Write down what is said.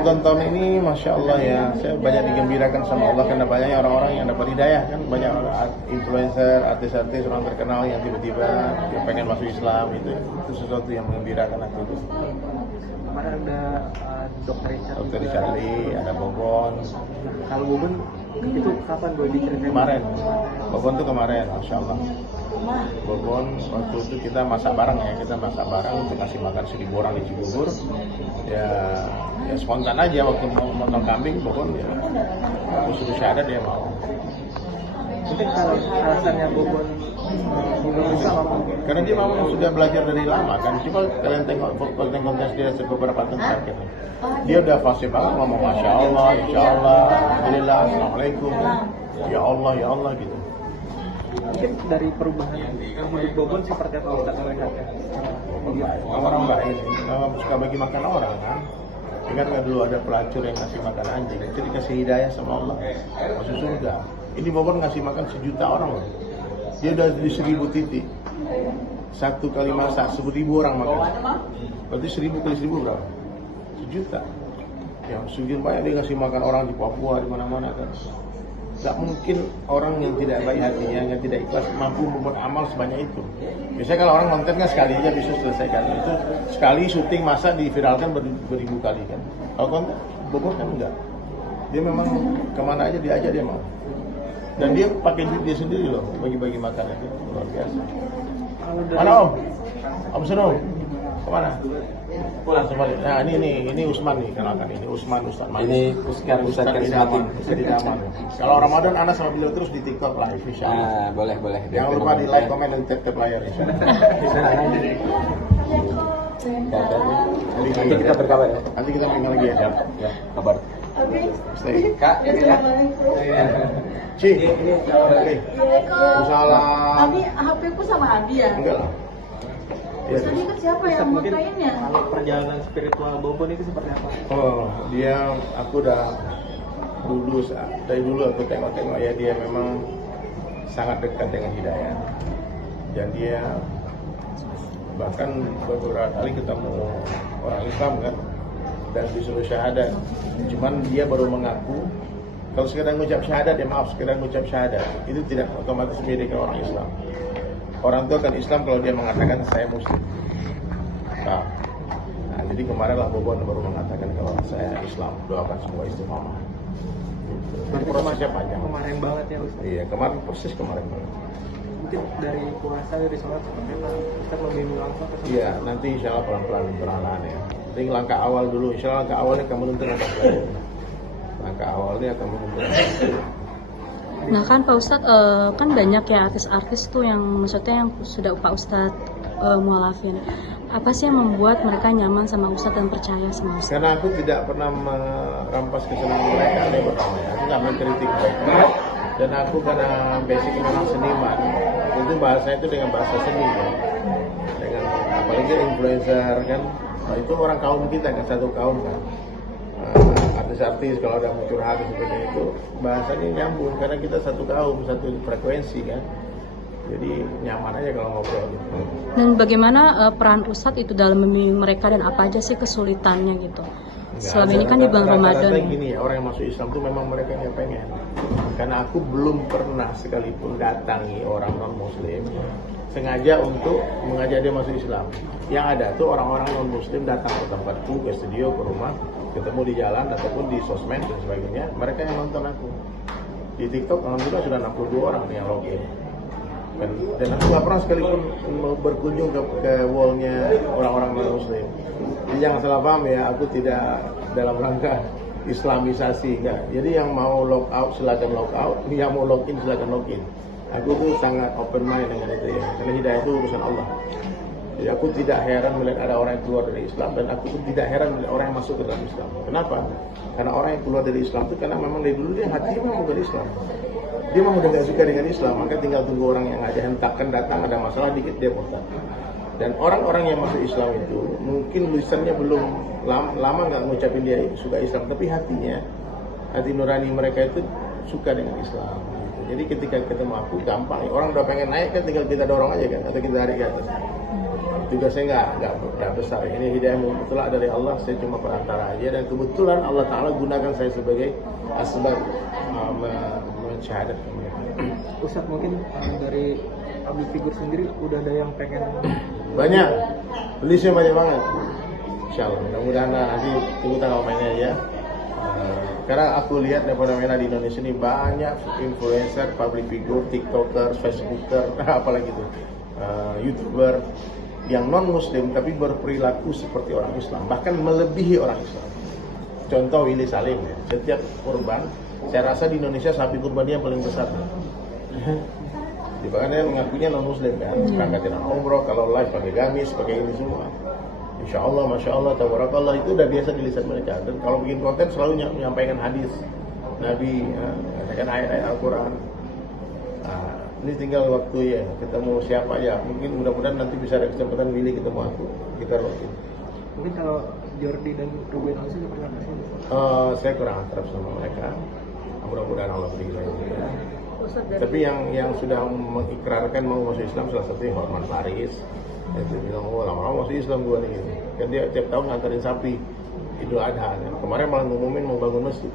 Ramadan tahun ini, Masya Allah ya, saya banyak digembirakan sama Allah karena banyaknya orang-orang yang dapat hidayah kan, banyak influencer, artis-artis, orang terkenal yang tiba-tiba yang pengen masuk Islam itu sesuatu yang mengembirakan aku tuh. Kemarin ada Dr. Richard Lee, ada Bobon. Kalau Bobon itu kapan gue diceritain? Kemarin, Bobon tuh kemarin, Masya Allah. Bobon waktu itu kita masak bareng ya, kita masak bareng untuk kasih makan 1.000 orang di Cibubur. Ya spontan aja waktu mau motong kambing, Bobon ya aku suruh syahadat dia mau. Mungkin kalau alasannya Bobon Islam apa? Karena dia memang sudah belajar dari lama kan. Coba kalian tengok konten dia beberapa tahun terakhir. Dia udah fasih banget ngomong Masya Allah, Insya Allah, Alhamdulillah, Assalamualaikum, Ya Allah gitu. Mungkin dari perubahan hidup Bobon seperti apa Ustaz melihatnya? Orang baik, suka bagi makan orang kan. Ingat nggak dulu ada pelacur yang ngasih makan anjing, itu dikasih hidayah sama Allah, masuk surga. Ini Bobon ngasih makan 1 juta orang loh. Dia udah di 1.000 titik. Satu kali masak 1.000 orang makan. Berarti 1.000 kali 1.000 berapa? 1 juta. Yang sujud banyak dia ngasih makan orang di Papua, di mana-mana kan. Gak mungkin orang yang tidak baik hatinya, yang tidak ikhlas mampu membuat amal sebanyak itu. Biasanya kalau orang nonton kan sekali aja bisa selesaikan. Itu sekali syuting masak diviralkan beribu kali kan. Kalau konten Bogor kan enggak. Dia memang kemana aja diajak dia mau. Dan dia pakai duit dia sendiri loh, bagi-bagi makan itu luar biasa. Mana Om? Om Senung? Kemana? Pulang kembali. Nah ini Usman nih, kenalkan ini Usman Ustaz Manis. Ini Ustaz Karismatin. Kalau Ramadan Anda sama beliau terus di TikTok live insyaallah. Boleh. Jangan lupa di like, comment, dan tap layar insyaallah. Nanti kita berkabar ya. Nanti kita main lagi ya. Kabar. Stay. Kak, Ci. Salam. Abi, HP ku sama Abi ya? Enggak lah. Tadi kan siapa yang mengkainnya? Kalau perjalanan spiritual Bobon itu seperti apa? Oh, aku dari dulu aku tengok ya, dia memang sangat dekat dengan hidayah. Dan dia bahkan beberapa kali ketemu orang Islam kan, dan disuruh syahadat. Cuman dia baru mengaku, kalau sekedar ngucap syahadat, sekedar ngucap syahadat, itu tidak otomatis menjadi orang Islam. Orang itu akan Islam kalau dia mengatakan saya Muslim. Nah, jadi kemarin lah Bobon baru mengatakan kalau saya Islam, doakan semua istiqomah. Prosesnya panjang. Kemarin banget ya Ustaz. Iya, kemarin banget. Mungkin dari puasa, dari sholat seperti apa? Ustaz membimbing langsung ke sana? Iya, nanti insya Allah pelan-pelan perlahan ya. Jadi langkah awal dulu, insya Allah langkah awalnya akan menuntun apa belajar. Langkah awalnya akan menuntun. Nah kan Pak Ustadz, kan banyak ya artis-artis tuh yang maksudnya yang sudah Pak Ustadz mualafin. Apa sih yang membuat mereka nyaman sama Ustadz dan percaya sama Ustadz? Karena aku tidak pernah merampas kesenangan mereka, yang pertama ya. Aku nggak mengkritik mereka. Dan aku karena basic memang seniman, itu bahasanya itu dengan bahasa seni ya. Dengan apalagi influencer kan, nah, itu orang kaum kita kan, satu kaum kan. Artis-artis kalau ada mau curhat seperti itu bahasanya nyambung karena kita satu kaum, satu frekuensi kan, jadi nyaman aja kalau ngobrol gitu. Dan bagaimana peran Ustadz itu dalam membimbing mereka dan apa aja sih kesulitannya gitu? Selama ini kan di bulan Ramadan. Gini ya, orang yang masuk Islam tuh memang mereka yang pengen. Karena aku belum pernah sekalipun datangi orang non Muslim sengaja untuk mengajak dia masuk Islam. Yang ada tuh orang-orang non Muslim datang ke tempatku, ke studio, ke rumah, ketemu di jalan ataupun di sosmed dan sebagainya. Mereka yang nonton aku di TikTok, alhamdulillah sudah 62 orang yang login. Dan aku gak pernah sekalipun berkunjung ke wallnya orang-orang non Muslim. Jadi jangan salah paham ya, aku tidak dalam rangka Islamisasi enggak. Jadi yang mau log out silakan log out, yang mau login silakan login. Aku tuh sangat open mind dengan itu ya, karena hidayah itu urusan Allah. Jadi aku tidak heran melihat ada orang yang keluar dari Islam, dan aku pun tidak heran melihat orang yang masuk ke dalam Islam. Kenapa? Karena orang yang keluar dari Islam itu karena memang dari dulu dia hatinya memang dari Islam. Dia memang udah gak suka dengan Islam, maka tinggal tunggu orang yang aja hentakkan datang, ada masalah dikit dia murtad. Dan orang-orang yang masuk Islam itu mungkin lisannya belum lama nggak ngucapin dia suka Islam, tapi hatinya, hati nurani mereka itu suka dengan Islam. Jadi ketika ketemu aku gampang, orang udah pengen naik kan tinggal kita dorong aja kan, atau kita tarik ke atas. tugas saya nggak besar. Ini hidayah mutlak dari Allah, saya cuma perantara aja, dan kebetulan Allah Ta'ala gunakan saya sebagai asbab mensyahadatkan mereka. Ustadz, mungkin dari public figure sendiri udah ada yang pengen Banyak, listnya banyak banget. Insya Allah, mudah-mudahan nanti tunggu tanggal mainnya ya. Karena aku lihat fenomena di Indonesia ini banyak influencer, public figure, tiktoker, facebooker, apalagi itu, youtuber yang non muslim tapi berperilaku seperti orang Islam, bahkan melebihi orang Islam. Contoh Willy Salim ya. Setiap kurban, saya rasa di Indonesia sapi kurban dia yang paling besar. Bahkan dia mengakunya non muslim kan, berangkatin umroh, kalau live pakai gamis, pakai ini semua. Insya Allah, masya Allah, tabarakallah, itu udah biasa di lisan mereka. Dan kalau bikin konten selalu menyampaikan hadis Nabi, katakan ayat-ayat Al-Quran. Ini tinggal waktu ya, ketemu siapa ya. Mungkin mudah-mudahan nanti bisa ada kesempatan Willy ketemu aku, kita rokin. mungkin kalau Jordi dan Ruben Onsi pernah kasih. Saya kurang akrab sama mereka. Mudah-mudahan Allah beri saya juga. Tapi yang sudah mengikrarkan mau masuk Islam salah satunya Horman Faris. Dia bilang, oh lama-lama masuk Islam gua nih. Kan dia tiap tahun nganterin sapi Idul Adha. Kemarin malah ngumumin mau bangun masjid.